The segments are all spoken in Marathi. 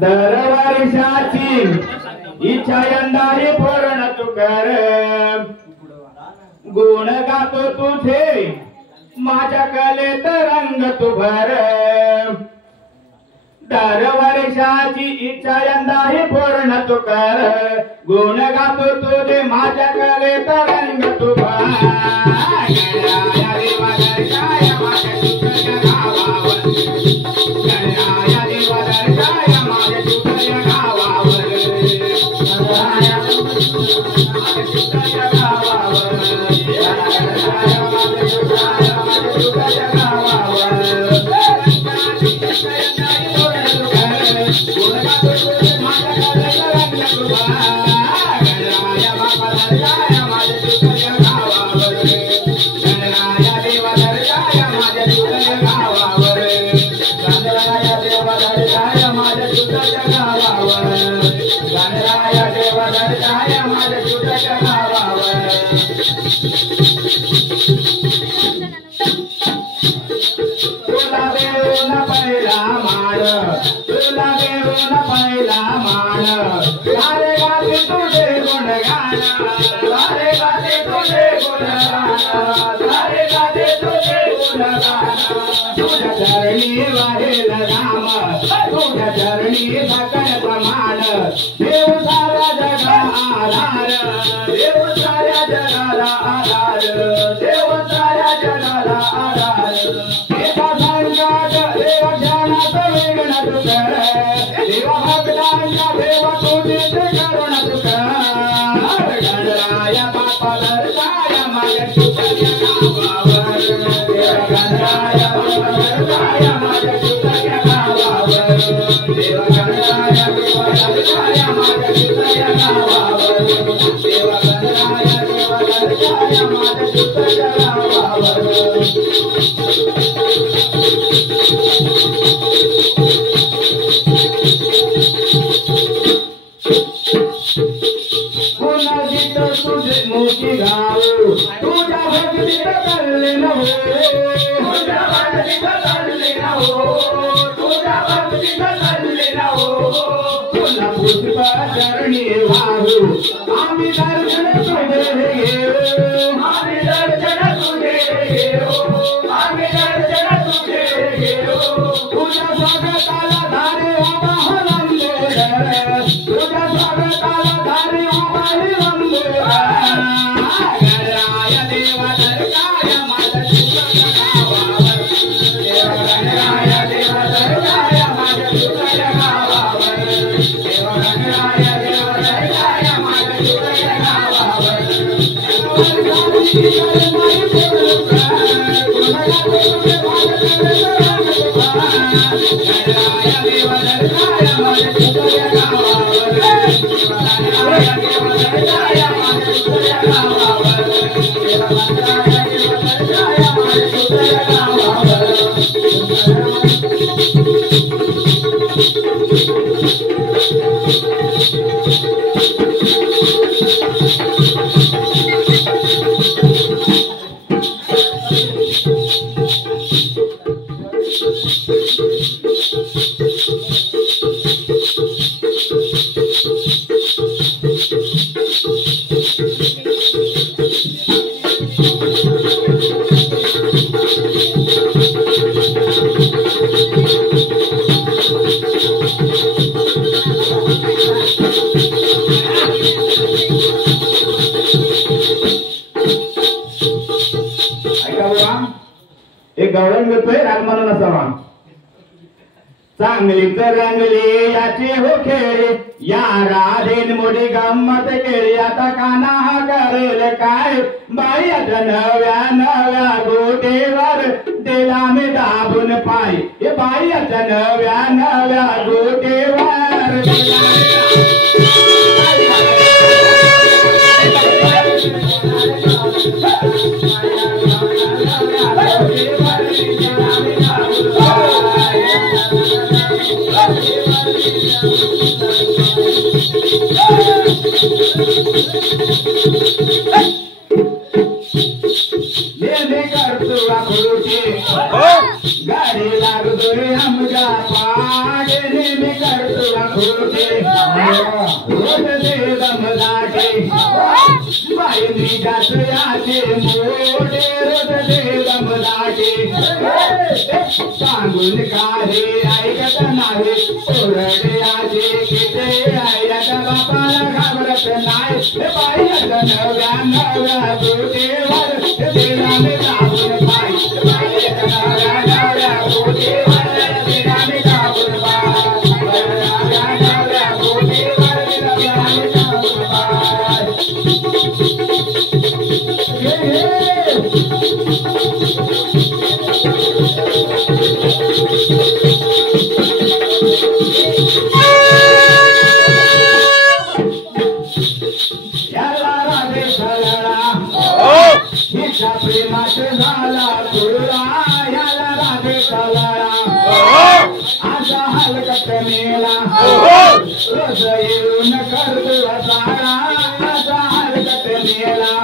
दरवर्षाची इच्छा यंदाही पूर्ण तू कर गुण गातो तुझे माझ्या कलेत रंग तू भर दरवर्षाची इच्छा यंदाही पूर्ण तू कर गुण गातो तुझे माझ्या कलेत रंग तू भर चांगली रंगली याची हो खेळी या राधेन मोठी गंमत केली आता काना करेल काय बाईच्या नव्या नव्या गोटेवर दिला मी दाबून पाय हे बाईच्या नव्या नव्या गोटेवर करतो आखोटे गाडी लागतोय आमच्या पागे नेहमी करतो आखोटे रोज दे दमदाटे बाईंनी जात याचे मोठे रोज दे दमदाटे सांगून काही ऐकत नाही ओरडे आजे किती आईच्या बापाला घाबरत नाही बाई नव्या नव्या गोटेवर देवाने दाबून पाय नव्या नव्या गोटेवर देवाने दाबून पाय नव्या नव्या गोटेवर देवाने दाबून पाय प्रेमात झाला तुळा याला राधे कलळा असा हलकत मेला रोज येऊन करतो साळा असा हलकत मेला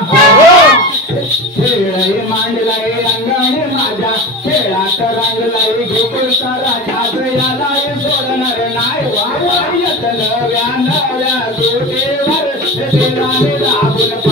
खेळ मांडलाय रंगाने माझ्या खेळात रंगलाय गोकुळचा राजा याला सोडणार नाही वायत नव्या नव्या गोटेवर देवाने दाबून